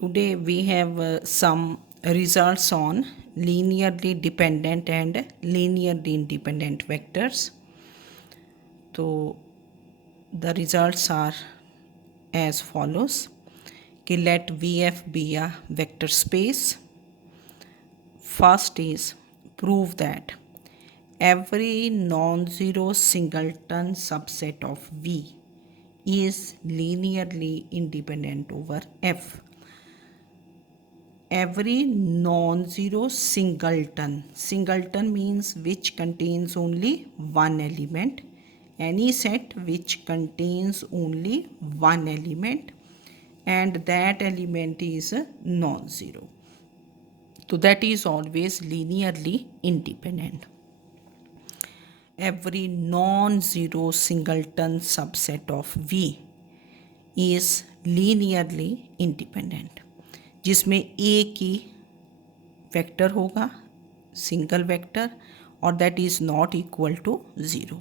Today we have some results on linearly dependent and linearly independent vectors. So the results are as follows. Okay, let VF be a vector space. First is prove that every non-zero singleton subset of V is linearly independent over F. Every non-zero singleton means which contains only one element. Any set which contains only one element and that element is non-zero, so that is always linearly independent. Every non-zero singleton subset of V is linearly independent, जिसमें एक ही vector होगा single vector और that is not equal to zero,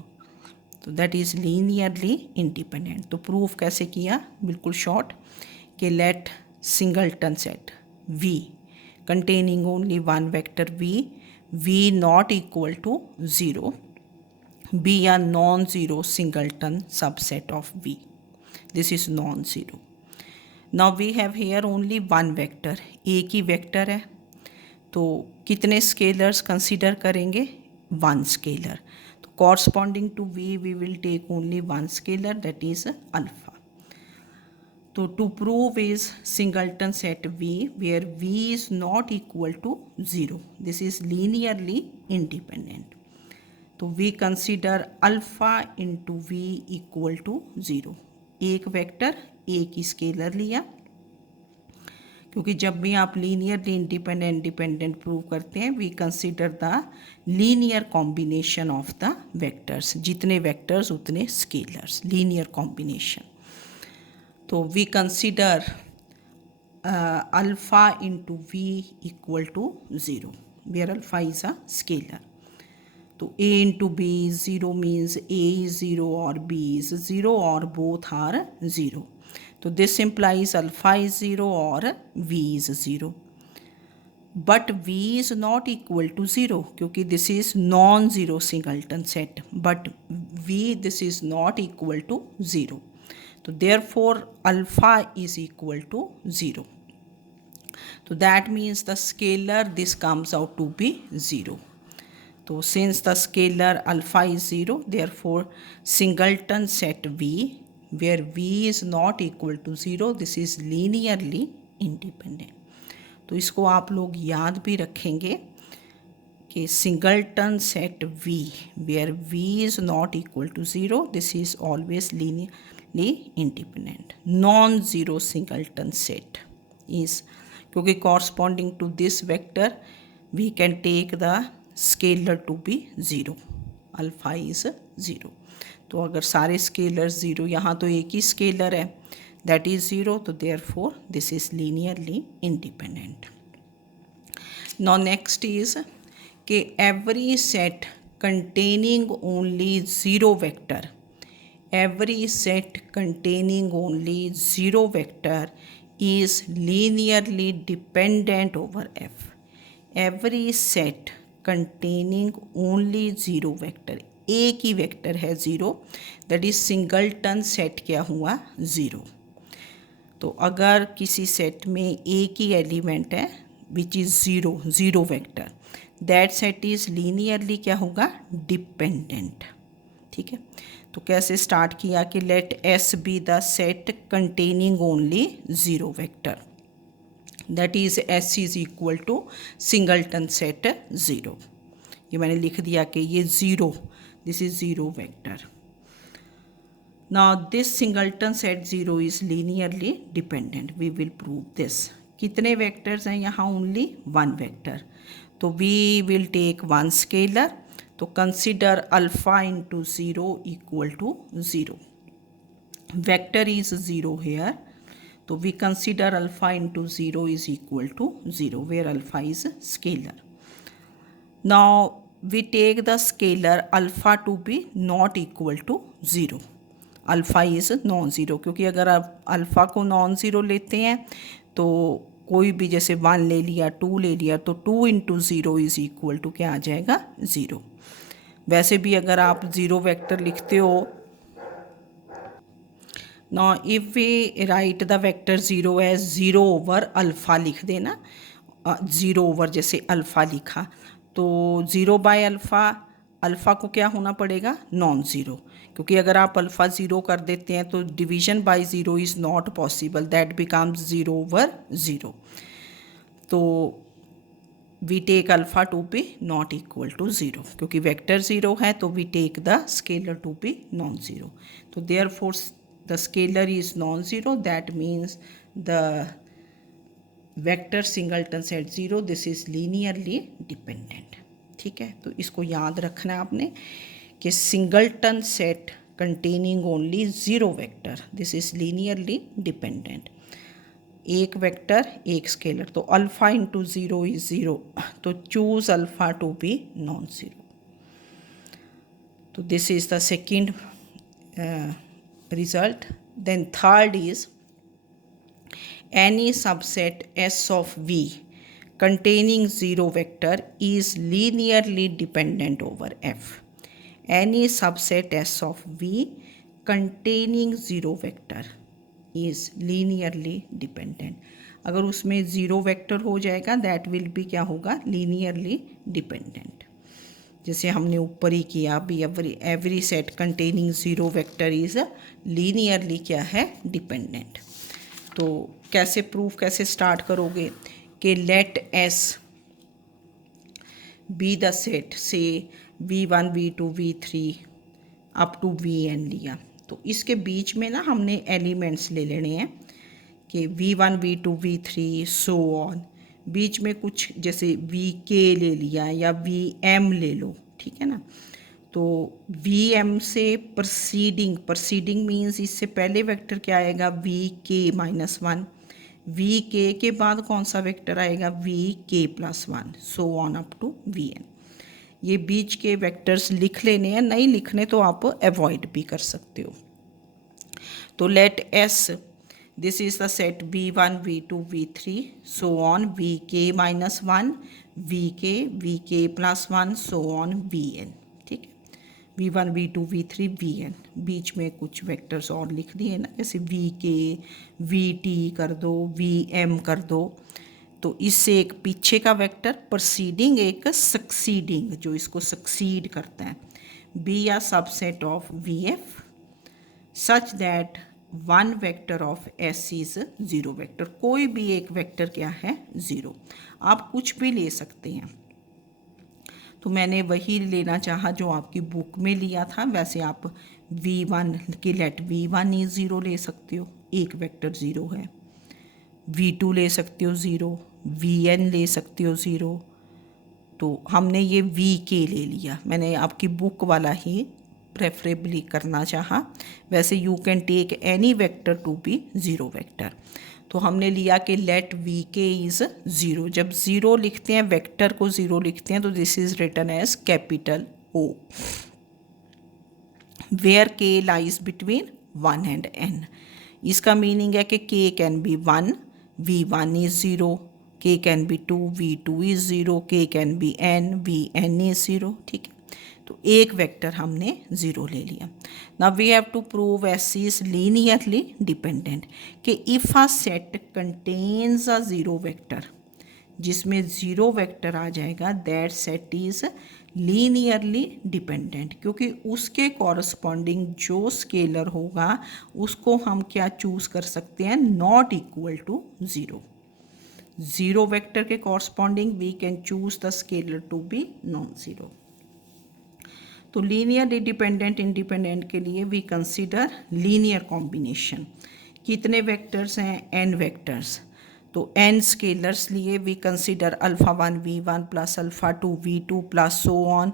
तो that is linearly independent. तो proof कैसे किया, बिल्कुल शॉर्ट, कि let singleton set V containing only one vector V not equal to 0 be a non-zero singleton subset of V. This is non-zero. Now we have here only one vector, एक ही vector है, तो कितने scalars consider करेंगे, one scalar. तो corresponding to V we will take only one scalar, that is alpha. तो to prove is singleton set V where V is not equal to 0, this is linearly independent. तो we consider alpha into V equal to 0. एक vector एक ही scalar लिया, क्योंकि जब भी आप लीनियरली इंडिपेंडेंट डिपेंडेंट प्रूव करते हैं we consider the linear combination of the vectors, जितने वेक्टर्स उतने स्केलर्स, लीनियर कॉम्बिनेशन. तो we consider alpha into v equal to zero where alpha is a scalar. तो a into b is zero means a is zero और b is zero और both are zero. तो this implies alpha is zero और v is zero. But v is not equal to zero, क्योंकि this is non zero singleton set, but v this is not equal to zero. तो therefore alpha is equal to 0. So that means the scalar this comes out to be 0. So since the scalar alpha is 0, therefore singleton set V where V is not equal to 0, this is linearly independent. तो इसको आप लोग याद भी रखेंगे कि singleton set V where V is not equal to 0, this is always linearly independent. Non-zero singleton set is, क्योंकि corresponding to this vector we can take the scalar to be 0, alpha is 0. तो अगर सारे scalars zero, यहाँ तो एक ही scalar है that is zero, तो therefore this is linearly independent. Now next is कि every set containing only zero vector, every set containing only zero vector is linearly dependent over F. Every set containing only zero vector, एक ही vector है zero, that is singleton set क्या हुआ, zero. तो अगर किसी set में एक ही एलिमेंट है which is zero, zero vector, that set is linearly क्या होगा, डिपेंडेंट. ठीक है, तो कैसे स्टार्ट किया कि let S be the set containing only zero vector, that is S is equal to singleton set zero. ये मैंने लिख दिया कि ये zero, this is zero vector. Now this singleton set zero is linearly dependent, we will prove this. कितने vectors हैं यहाँ, only one vector. तो we will take one scalar. तो consider alpha into zero equal to zero. Vector is zero hair, तो we consider alpha into zero is equal to zero where alpha is scalar. Now we take the scalar alpha to be not equal to zero. Alpha is non zero, क्योंकि अगर आप alpha को non zero लेते हैं तो कोई भी जैसे 1 ले लिया, 2 ले लिया, तो 2 into zero is equal to क्या आ जाएगा, 0। वैसे भी अगर आप ज़ीरो वेक्टर लिखते हो, now if we write the vector 0 as 0 over alpha लिख देना, 0 ओवर जैसे अल्फ़ा लिखा, तो 0 बाय अल्फ़ा, अल्फ़ा को क्या होना पड़ेगा, नॉन ज़ीरो, क्योंकि अगर आप अल्फ़ा ज़ीरो कर देते हैं तो division by zero is not possible, that becomes 0 over 0। तो we take alpha to be not equal to zero, क्योंकि वेक्टर ज़ीरो है तो we take the scalar to be non zero. तो therefore the scalar is non-zero, that means the vector singleton set 0, this is linearly dependent। ठीक है, तो इसको याद रखना है आपने कि singleton set containing only zero vector, this is linearly dependent. एक वेक्टर एक स्केलर, तो alpha into zero is zero, तो choose alpha to be non zero. तो this is the second result. Then third is any subset S of V containing zero vector is linearly dependent over F. Any subset S of V containing zero vector is linearly dependent. अगर उसमें zero vector हो जाएगा that will be क्या होगा, linearly dependent. जैसे हमने ऊपर ही किया अभी, every set containing zero vector is linearly क्या है, डिपेंडेंट। तो कैसे प्रूफ कैसे स्टार्ट करोगे कि let S be the set से V1 V2 V3 up to Vn लिया, तो इसके बीच में ना हमने एलिमेंट्स ले लेने हैं कि V1 V2 V3 so on, बीच में कुछ जैसे Vk ले लिया या Vm ले लो, ठीक है ना। तो Vm से परसीडिंग मीन्स इससे पहले वेक्टर क्या आएगा, Vk-1, Vk के बाद कौन सा वेक्टर आएगा, Vk+1, so on up to Vn। ये बीच के वेक्टर्स लिख लेने हैं, नहीं लिखने तो आप अवॉइड भी कर सकते हो। तो let S, this is the set V1 V2 V3 so on Vk-1 Vk+1 so on Vn। ठीक है, V1 V2 V3 Vn, बीच में कुछ वेक्टर्स और लिख दिए ना, जैसे Vk Vt कर दो, Vm कर दो। तो इससे एक पीछे का वेक्टर प्रोसीडिंग, एक सक्सीडिंग जो इसको सक्सीड करता है, बी या subset of Vf such that one vector of S is zero vector. कोई भी एक वेक्टर क्या है, ज़ीरो। आप कुछ भी ले सकते हैं, तो मैंने वही लेना चाहा जो आपकी बुक में लिया था। वैसे आप V1 की लेट V1 इज ज़ीरो ले सकते हो, एक वेक्टर ज़ीरो है। V2 ले सकते हो ज़ीरो, Vn ले सकते हो ज़ीरो। तो हमने ये Vk ले लिया, मैंने आपकी बुक वाला ही प्रेफरेबली करना चाहा। वैसे you can take any vector to be zero vector. तो हमने लिया कि लेट Vk इज़ ज़ीरो। जब ज़ीरो लिखते हैं, वेक्टर को ज़ीरो लिखते हैं, तो this is written as capital O, where k lies between 1 and n। इसका मीनिंग है कि k can be 1, V1 is zero, k can be 2, V2 is zero, k can be n, Vn is zero. ठीक है, तो एक vector हमने zero ले लिया। Now we have to prove S is linearly dependent, कि if a set contains a zero vector, जिसमें zero vector आ जाएगा, that set is linearly dependent, क्योंकि उसके कॉरस्पॉन्डिंग जो स्केलर होगा उसको हम क्या चूज़ कर सकते हैं, not equal to zero. Zero vector के corresponding we can choose the scalar to be non zero. तो लीनियरली डिपेंडेंट इंडिपेंडेंट के लिए वी कंसीडर लीनियर कॉम्बिनेशन। कितने वेक्टर्स हैं, n वेक्टर्स, तो n स्केलर्स लिए we consider α1 v1 plus α2 v2 plus so on,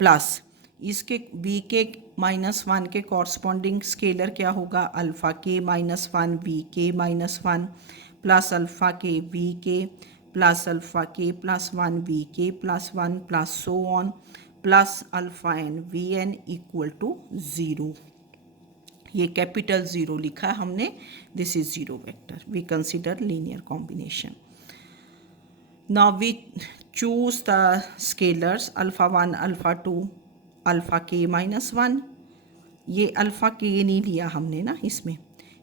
plus इसके Vk-1 के corresponding scalar क्या होगा, αk-1 Vk-1 plus αk Vk plus αk+1 Vk+1 plus so on, plus alpha n Vn equal to zero. ये capital zero लिखा है हमने, this is zero vector. We consider linear combination. Now we choose the scalars alpha 1, alpha 2, alpha k minus 1. ये alpha के नहीं लिया हमने ना इसमें,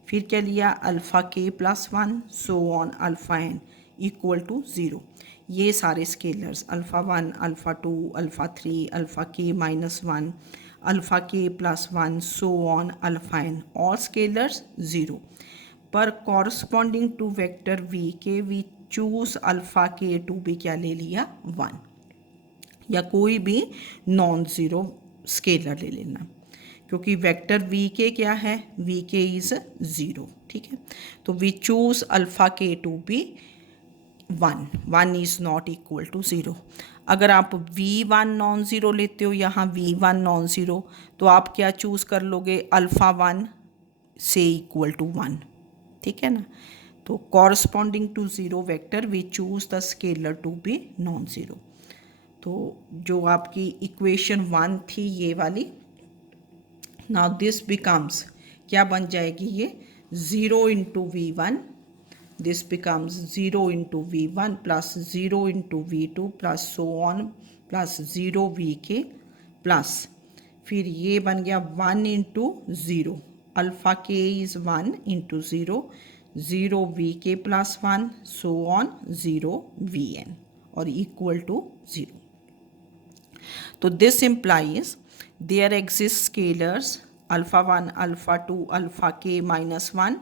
फिर क्या लिया alpha k plus 1 so on alpha n equal to 0. ये सारे scalars alpha 1, alpha 2, alpha 3, alpha k minus 1, alpha k plus 1 so on alpha n, all scalars 0. पर corresponding to vector v k we choose alpha k to भी क्या ले लिया 1, या कोई भी नॉन ज़ीरो स्केलर ले लेना, क्योंकि वेक्टर वी के क्या है, वी के इज़ 0. ठीक है, तो we choose alpha k to be 1. 1 is not equal to 0. अगर आप v1 नॉन ज़ीरो लेते हो, यहाँ v1 नॉन ज़ीरो, तो आप क्या चूज़ कर लोगे अल्फ़ा 1 से इक्वल टू 1. ठीक है ना, तो corresponding to zero vector we choose the scalar to be non zero. तो जो आपकी इक्वेशन 1 थी ये वाली, नाउ दिस बिकम्स क्या बन जाएगी ये 0 into v1, this becomes 0 into v1 plus 0 into v2 plus so on plus 0 vk plus फिर ये बन गया 1 into 0, alpha k is 1 into 0, 0 vk plus 1 so on 0 vn और इक्वल टू 0. तो this implies there exist scalars alpha 1, alpha 2, alpha k minus 1,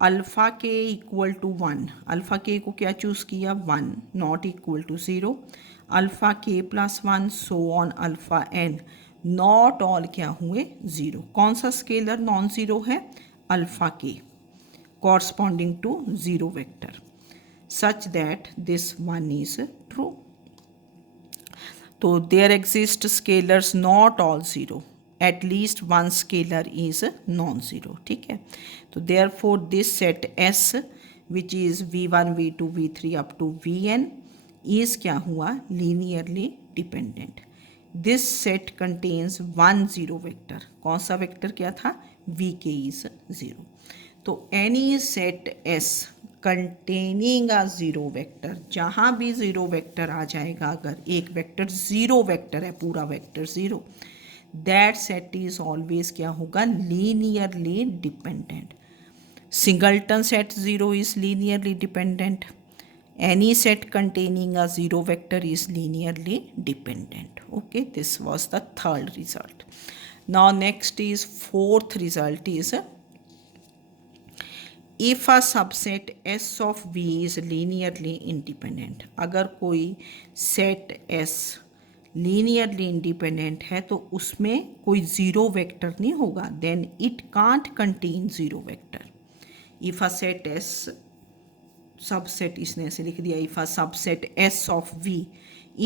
alpha k equal to 1. Alpha k को क्या choose किया 1, not equal to 0, alpha k plus 1 so on alpha n, not all क्या हुए 0. कौन सा scalar non zero है, alpha k, corresponding to zero vector, such that this one is true. तो there exist scalars not all zero, at least one scalar is non zero. ठीक है, तो therefore this set S which is v1, v2, v3 up to vn is क्या हुआ linearly dependent. This set contains one zero vector. कौन सा vector क्या था, v के इज़ 0. तो any set S containing a zero vector, जहाँ भी ज़ीरो वेक्टर आ जाएगा, अगर एक वेक्टर ज़ीरो वेक्टर है, पूरा vector zero, that set is always क्या होगा linearly dependent. Singleton set zero is linearly dependent. Any set containing a zero vector is linearly dependent. Okay, this was the third result. Now next is fourth result is if a subset S of V is linearly independent. अगर कोई set S linearly independent है तो उसमें कोई zero vector नहीं होगा, then it can't contain zero vector. If a set S subset, इसने ऐसे लिख दिया, if a subset S of V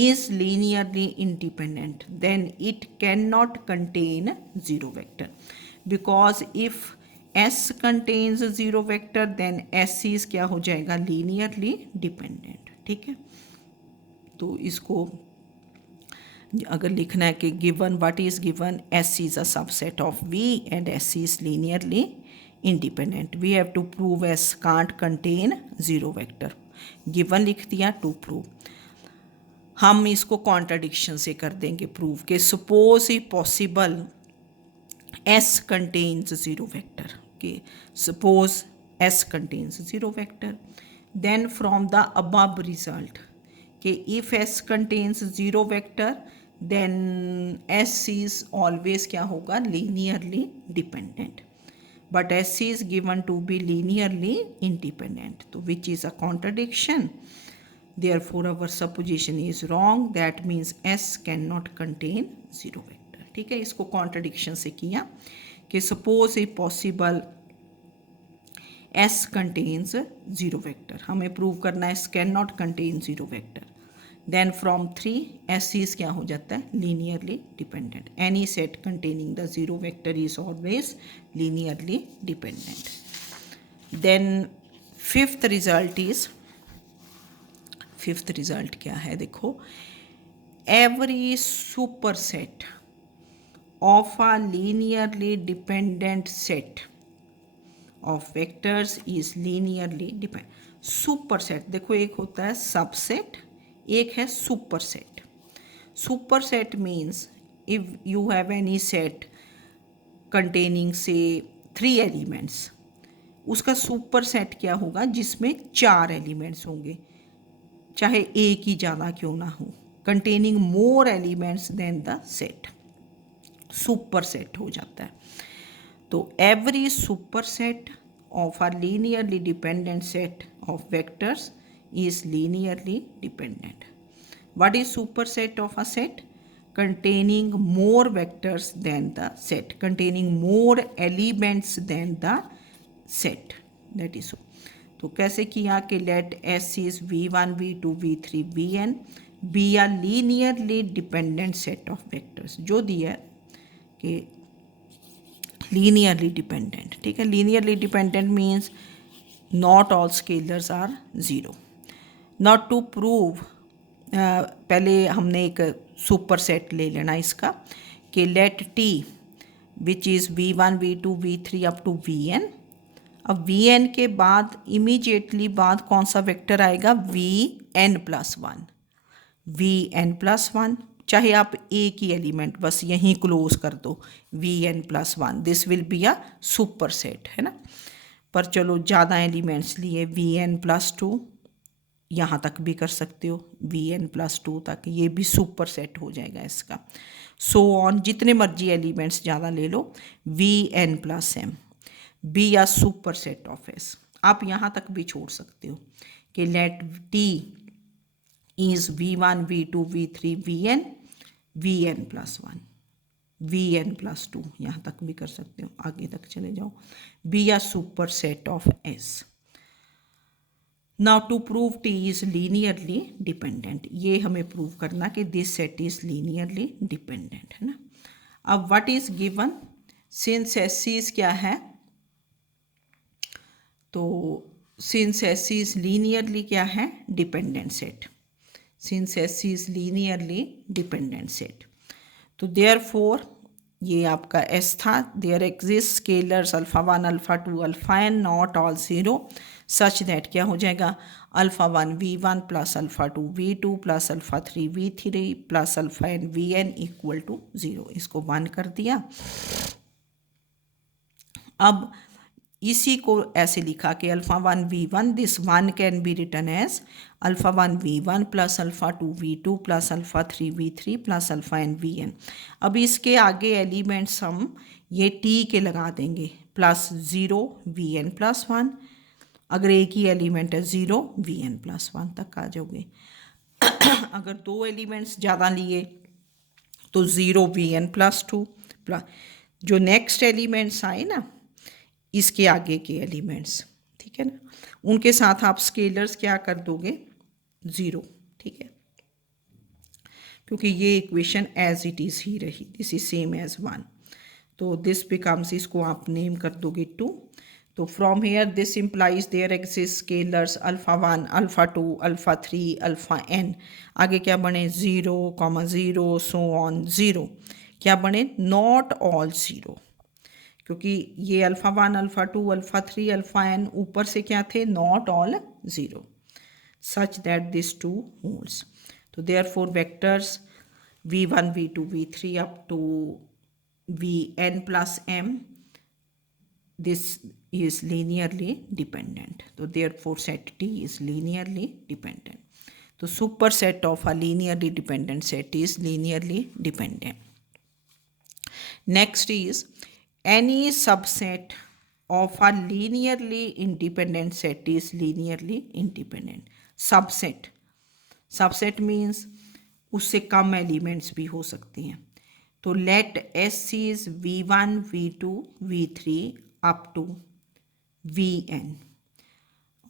is linearly independent then it cannot contain zero vector, because if S contains zero vector then S is क्या हो जाएगा linearly dependent. ठीक है, तो इसको अगर लिखना है कि given what is given, S is a subset of V and S is linearly independent, we have to prove S can't contain zero vector. Given लिख दिया टू प्रूव. हम इसको कॉन्ट्राडिक्शन से कर देंगे प्रूव के suppose he possible S contains zero vector. Okay, suppose S contains zero vector, then from the above result, okay, if S contains zero vector then S is always क्या होगा linearly dependent, but S is given to be linearly independent, so which is a contradiction. Therefore our supposition is wrong, that means S cannot contain zero vector. ठीक है, इसको contradiction से किया कि suppose a possible S contains zero vector, हमें prove करना है S can not contain zero vector, then from 3 S is क्या हो जाता है linearly dependent. Any set containing the zero vector is always linearly dependent. Then fifth result क्या है देखो, every super set of a linearly dependent set of vectors is linearly depend. Super set देखो, एक होता है सबसेट, एक है super set. Super set means if you have any set containing से 3 एलिमेंट्स, उसका सुपर सेट क्या होगा, जिसमें 4 एलिमेंट्स होंगे, चाहे एक ही ज़्यादा क्यों ना हो, containing more elements than the set, super set हो जाता है। तो every super set of a linearly dependent set of vectors is linearly dependent. What is superset of a set? Containing more vectors than the set, containing more elements than the set. That is so. तो कैसे किया कि let S is V1, V2, V3, Vn be a linearly dependent set of vectors, जो दिया है कि linearly dependent, ठीक है। linearly dependent means not all scalars are zero. Not to prove, पहले हमने एक सुपर सेट ले लेना इसका कि let T which is V1, V2, V3 up to Vn। अब Vn के बाद इमीडिएटली बाद कौन सा वेक्टर आएगा, Vn+1, Vn+1, चाहे आप एक ही एलिमेंट बस यहीं क्लोज कर दो, Vn+1, this will be a super set, है ना। पर चलो ज़्यादा एलिमेंट्स लिए, Vn+2, यहाँ तक भी कर सकते हो, Vn+2 तक, ये भी सुपर सेट हो जाएगा इसका। सो ऑन, जितने मर्जी एलिमेंट्स ज़्यादा ले लो, Vn+m be a super set of S। आप यहाँ तक भी छोड़ सकते हो कि let T is V1, V2, V3, Vn, Vn+1, Vn+2, यहाँ तक भी कर सकते हो, आगे तक चले जाओ, be a super set of S। Now to prove T is linearly dependent, ये हमें प्रूव करना कि this set is linearly dependent, है ना। अब what is given, since S is क्या है, तो सिंस S इज़ लीनियरली क्या है, dependent set, since S is linearly dependent set, तो देयरफॉर ये आपका S था, there exist scalars α1, α2, αn not all zero such that क्या हो जाएगा, α1 V1 plus α2 V2 plus α3 V3 plus αn Vn equal to 0। इसको 1 कर दिया। अब इसी को ऐसे लिखा कि α1 V1, this 1 can be written as α1 V1 plus α2 V2 plus α3 V3 plus αn Vn। अब इसके आगे एलिमेंट्स हम ये T के लगा देंगे, प्लस 0 Vn+1, अगर एक ही एलिमेंट है 0 Vn+1 तक आ जाओगे। अगर 2 एलिमेंट्स ज़्यादा लिए तो 0 Vn+2 प्लस जो नेक्स्ट एलिमेंट्स आए ना, इसके आगे के एलिमेंट्स, ठीक है ना, उनके साथ आप स्केलर्स क्या कर दोगे, 0, ठीक है, क्योंकि ये इक्वेशन एज इट इज़ ही रही, दिस इज सेम एज 1, तो दिस बिकम्स, इसको आप नेम कर दोगे 2। तो from here this implies there exist scalars α1, α2, α3, αn, आगे क्या बने 0, 0 सो ऑन 0, क्या बने नॉट ऑल 0, क्योंकि ये α1, α2, α3, αn ऊपर से क्या थे, not all 0, such that this 2 holds. तो therefore vectors V1, V2, V3 up to Vn+m, this is linearly dependent, तो therefore set T is linearly dependent. तो superset of a linearly dependent set is linearly dependent. Next is any subset of a linearly independent set is linearly independent. Subset, subset means उससे कम elements भी हो सकते हैं। तो let S is V1, V2, V3 up to Vn,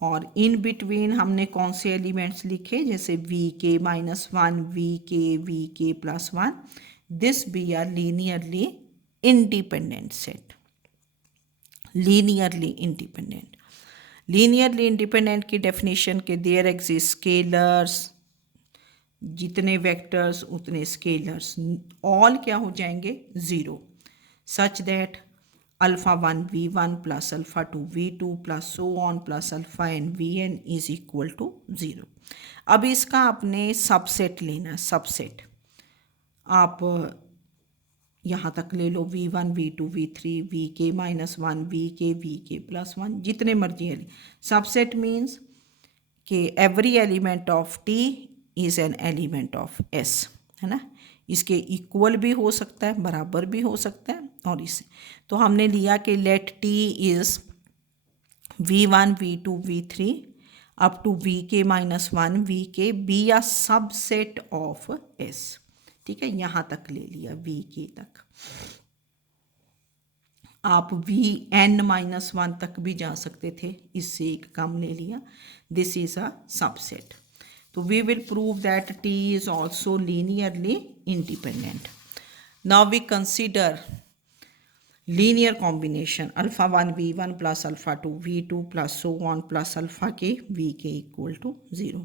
और in between हमने कौन से एलिमेंट्स लिखे, जैसे Vk-1, Vk+1, this be are linearly independent set, linearly independent. Linearly independent की डेफिनेशन के देयर एग्जिस्ट स्केलर्स, जितने वेक्टर्स उतने स्केलर्स, ऑल क्या हो जाएंगे 0, such that alpha 1 v1 plus alpha 2 v2 plus so on plus alpha n vn is equal to 0। अब इसका आपने सबसेट लेना है। सबसेट आप यहाँ तक ले लो v1 v2 v3 vk minus 1 vk plus 1 जितने मर्जी है। सबसेट मीन्स कि every element of t is an element of s, है ना। इसके इक्वल भी हो सकता है, बराबर भी हो सकता है। और इसे तो हमने लिया कि let t is v1 v2 v3 up to vk minus 1 vk be a subset of s। ठीक है, यहाँ तक ले लिया vk तक। आप vn माइनस 1 तक भी जा सकते थे, इससे एक कम ले लिया। This is a subset. तो we will prove that t is also linearly independent. Now we consider linear combination alpha 1 v1 plus alpha 2 v2 plus so on plus alpha k vk equal to 0.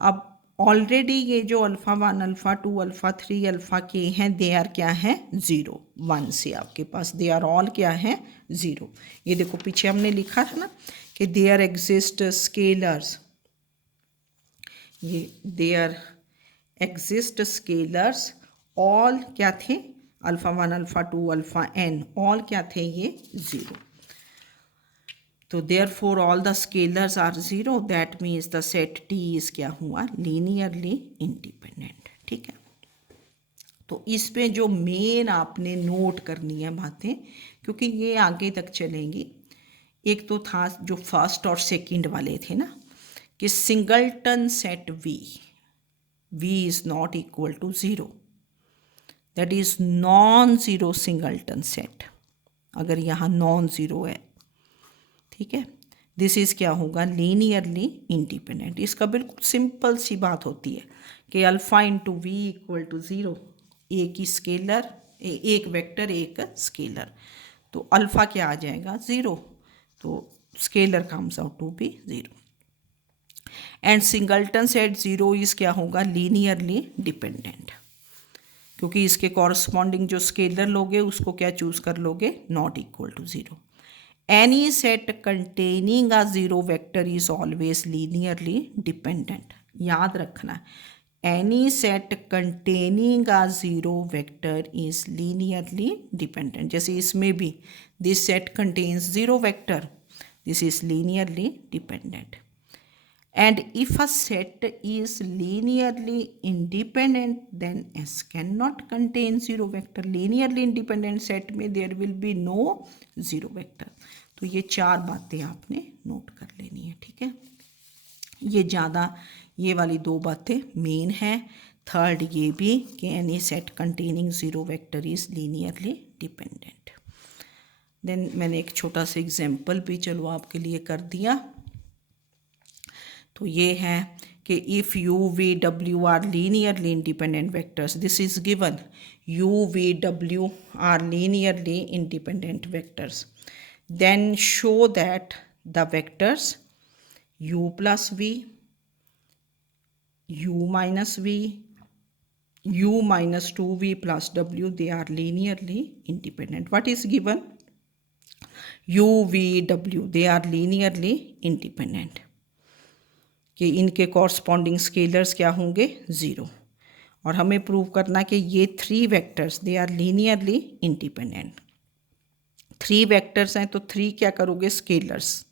अब already ये जो alpha 1 alpha 2 alpha 3 alpha के हैं they are क्या है 0 1 से आपके पास they are all क्या है 0। ये देखो पीछे हमने लिखा था ना कि दे आर एग्जिस्ट स्केलर्स, ये देयर एग्जिस्ट स्केलर्स ऑल क्या थे alpha 1 alpha 2 alpha n all क्या थे ये 0। तो therefore all the scalars are 0, that means the set t is क्या हुआ लीनियरली इंडिपेंडेंट। ठीक है, तो इस पे जो मेन आपने नोट करनी है बातें, क्योंकि ये आगे तक चलेंगी। एक तो था जो फर्स्ट और सेकंड वाले थे ना कि singleton set v is not equal to 0, that is non zero singleton set. अगर यहाँ नॉन ज़ीरो है, ठीक है, दिस इज़ क्या होगा लीनियरली इंडिपेंडेंट। इसका बिल्कुल सिंपल सी बात होती है कि alpha into v equal to 0, एक ही स्केलर एक वेक्टर एक स्केलर, तो अल्फ़ा क्या आ जाएगा 0, तो scalar comes out to be 0। And singleton set 0 is क्या होगा लीनियरली डिपेंडेंट, क्योंकि इसके कॉरस्पॉन्डिंग जो स्केलर लोगे उसको क्या चूज़ कर लोगे not equal to 0। Any set containing a zero vector is always linearly dependent. याद रखना, any set containing a zero vector is linearly dependent. जैसे इसमें भी this set contains zero vector, this is linearly dependent. And if a set is linearly independent, then S cannot contain zero vector. Linearly independent set में there will be no zero vector. तो ये चार बातें आपने note कर लेनी है। ठीक है, ये ज़्यादा ये वाली दो बातें मेन हैं। थर्ड ये भी कि any set containing zero vector is linearly dependent. Then मैंने एक छोटा सा एग्जाम्पल भी चलो आपके लिए कर दिया। तो ये है कि इफ़ यू वी डब्ल्यू are linearly independent vectors, this is given u v डब्ल्यू are linearly independent vectors, then show that the vectors u plus v, u minus v, u minus 2v plus w, they are linearly independent. What is given u v w, they are linearly independent, कि इनके corresponding scalars क्या होंगे 0। और हमें prove करना कि ये three vectors they are linearly independent. Three vectors हैं तो थ्री क्या करोगे स्केलर्स,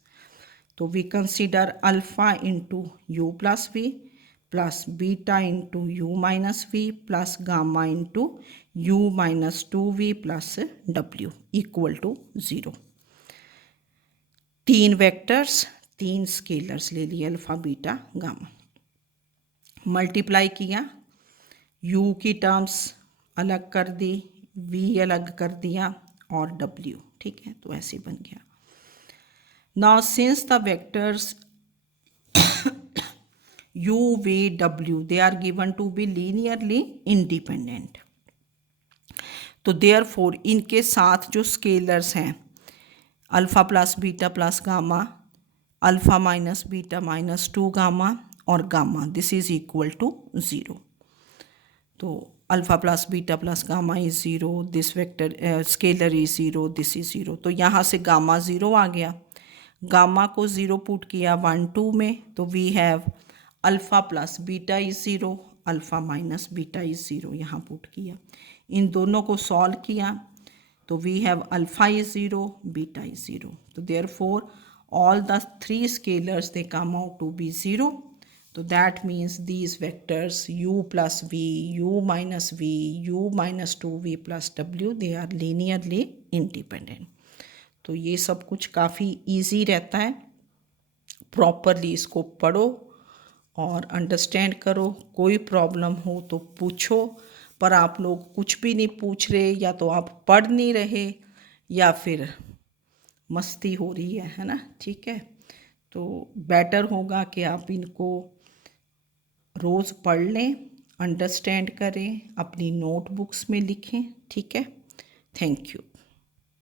तो we consider alpha into u plus v plus beta into u minus v plus gamma into u minus 2v plus w equal to 0। तीन vectors तीन scalars ले लिए alpha beta gamma, multiply किया, u की terms अलग कर दी, v अलग कर दिया और w। ठीक है, तो ऐसे बन गया। Now since the vectors u v w they are given to be linearly independent, तो देयरफॉर इनके साथ जो स्केलर्स हैं alpha plus beta plus gamma, alpha minus beta minus 2 gamma और gamma, this is equal to 0। तो alpha plus beta plus gamma is zero, this vector scalar is zero, this is zero. तो यहाँ से gamma zero आ गया, gamma को zero put किया 1 2 में, तो we have alpha plus beta is zero, alpha minus beta is zero यहाँ put किया। इन दोनों को सॉल्व किया तो we have alpha is zero, beta is zero. तो therefore all the three scalars they come out to be 0. So that means these vectors u plus v, u minus v, u minus 2v plus w, they are linearly independent. तो ये सब कुछ काफ़ी easy रहता है, properly इसको पढ़ो और अंडरस्टैंड करो। कोई प्रॉब्लम हो तो पूछो, पर आप लोग कुछ भी नहीं पूछ रहे, या तो आप पढ़ नहीं रहे या फिर मस्ती हो रही है ना। ठीक है, तो बेटर होगा कि आप इनको रोज़ पढ़ लें, अंडरस्टैंड करें, अपनी नोटबुक्स में लिखें। ठीक है, थैंक यू।